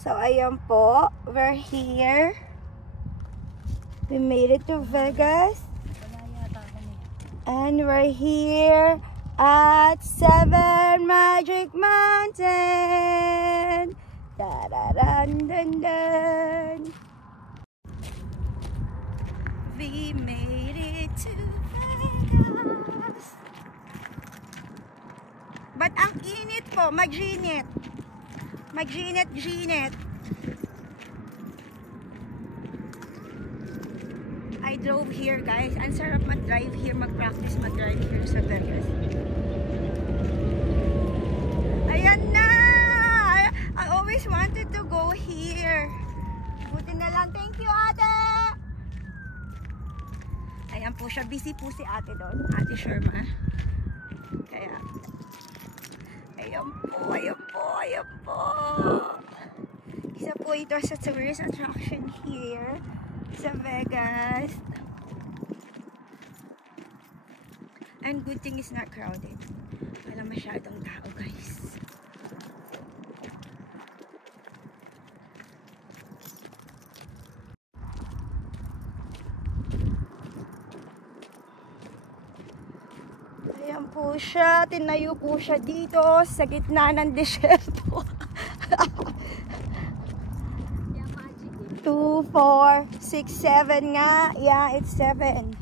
So, ayan po. We're here. We made it to Vegas. And we're here at 7 Magic Mountain. Da-da-dun-dun-dun. We made it to Vegas. But ang init po, mag-ginit. Mag-ginit. I drove here, guys. Ang sarap mag-drive here, mag-practice mag-drive here sa Vegas. Ayan na! I always wanted to go here. Buti na lang. Thank you, ate! Ayan po siya. Busy po si ate doon. Ate Sherma. Kaya, ayan po. Isa po ito sa tourist attraction here sa Vegas. And good thing is not crowded. Wala masyadong tao, guys. Ayan po siya. Tinayo po siya dito sa gitna ng disyerto. 2, 4, 6, 7 nga. Yeah, it's 7.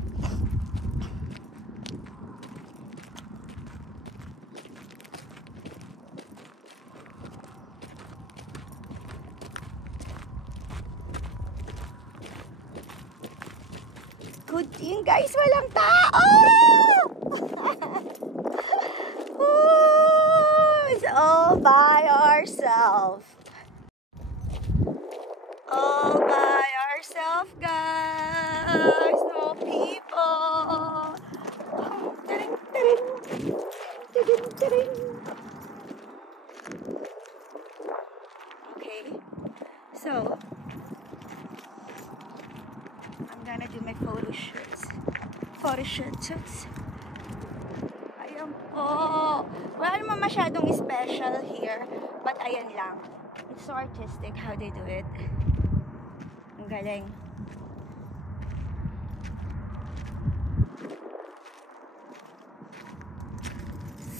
Good thing, guys, walang tao! It's all by ourselves. All by ourselves, guys. No people. Taring, taring. Taring, taring. Okay. So, I'm gonna do my photo shoots. Ayan po. Wala naman masyadong special here. But ayan lang. It's so artistic how they do it. Ang galing.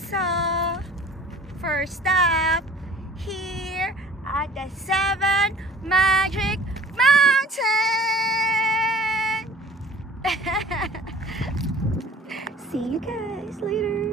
So, first stop here at the 7 Magic Mountain. See you guys later.